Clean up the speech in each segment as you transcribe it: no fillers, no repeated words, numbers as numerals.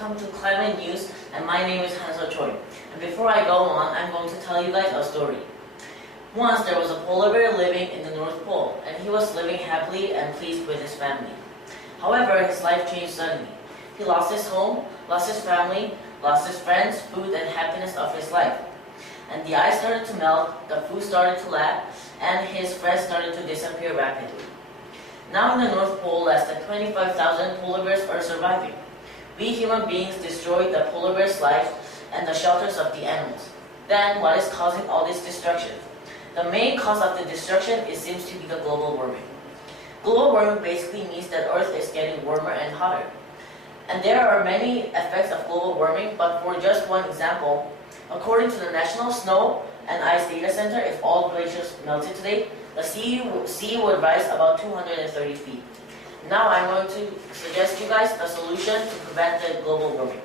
Welcome to Climate News, and my name is Hanso Choi. And before I go on, I'm going to tell you guys a story. Once there was a polar bear living in the North Pole, and he was living happily and pleased with his family. However, his life changed suddenly. He lost his home, lost his family, lost his friends, food, and happiness of his life. And the ice started to melt, the food started to lap, and his friends started to disappear rapidly. Now in the North Pole, less than 25,000 polar bears are surviving. We human beings destroyed the polar bear's life and the shelters of the animals. Then, what is causing all this destruction? The main cause of the destruction seems to be the global warming. Global warming basically means that Earth is getting warmer and hotter. And there are many effects of global warming, but for just one example, according to the National Snow and Ice Data Center, if all glaciers melted today, the sea would rise about 230 feet. Now I'm going to suggest you guys a solution to prevent the global warming.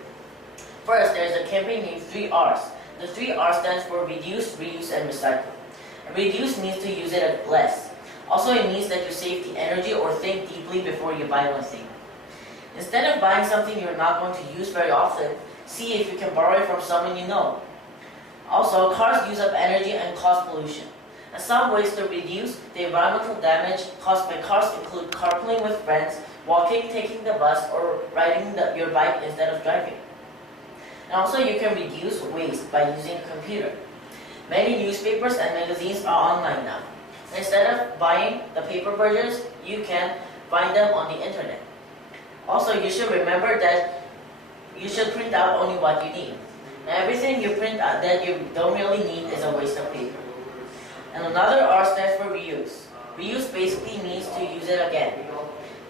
First, there's a campaign named 3 R's. The 3 R's stands for reduce, reuse, and recycle. Reduce means to use it less. Also, it means that you save the energy or think deeply before you buy one thing. Instead of buying something you're not going to use very often, see if you can borrow it from someone you know. Also, cars use up energy and cause pollution. And some ways to reduce the environmental damage caused by cars include carpooling with friends, walking, taking the bus, or riding your bike instead of driving. And also you can reduce waste by using a computer. Many newspapers and magazines are online now. Instead of buying the paper versions, you can find them on the internet. Also, you should remember that you should print out only what you need. And everything you print out that you don't really need is a waste of paper. And another R stands for reuse. Reuse basically means to use it again.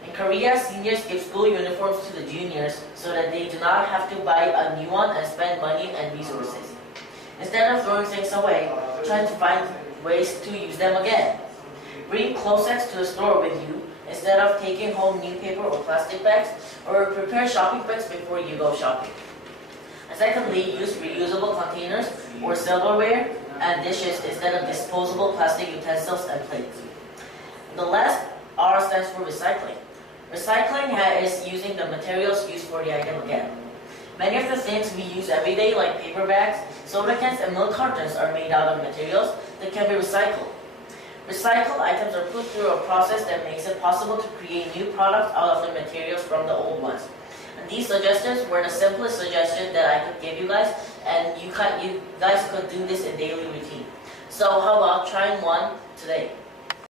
In Korea, seniors give school uniforms to the juniors so that they do not have to buy a new one and spend money and resources. Instead of throwing things away, try to find ways to use them again. Bring Close-X to the store with you instead of taking home new paper or plastic bags, or prepare shopping bags before you go shopping. And secondly, use reusable containers or silverware and dishes instead of disposable plastic utensils and plates. The last R stands for recycling. Recycling is using the materials used for the item again. Many of the things we use every day, like paper bags, soda cans, and milk cartons, are made out of materials that can be recycled. Recycled items are put through a process that makes it possible to create new products out of the materials from the old ones. And these suggestions were the simplest suggestion that I could give you guys, and you guys could do this in daily routine. So how about trying one today?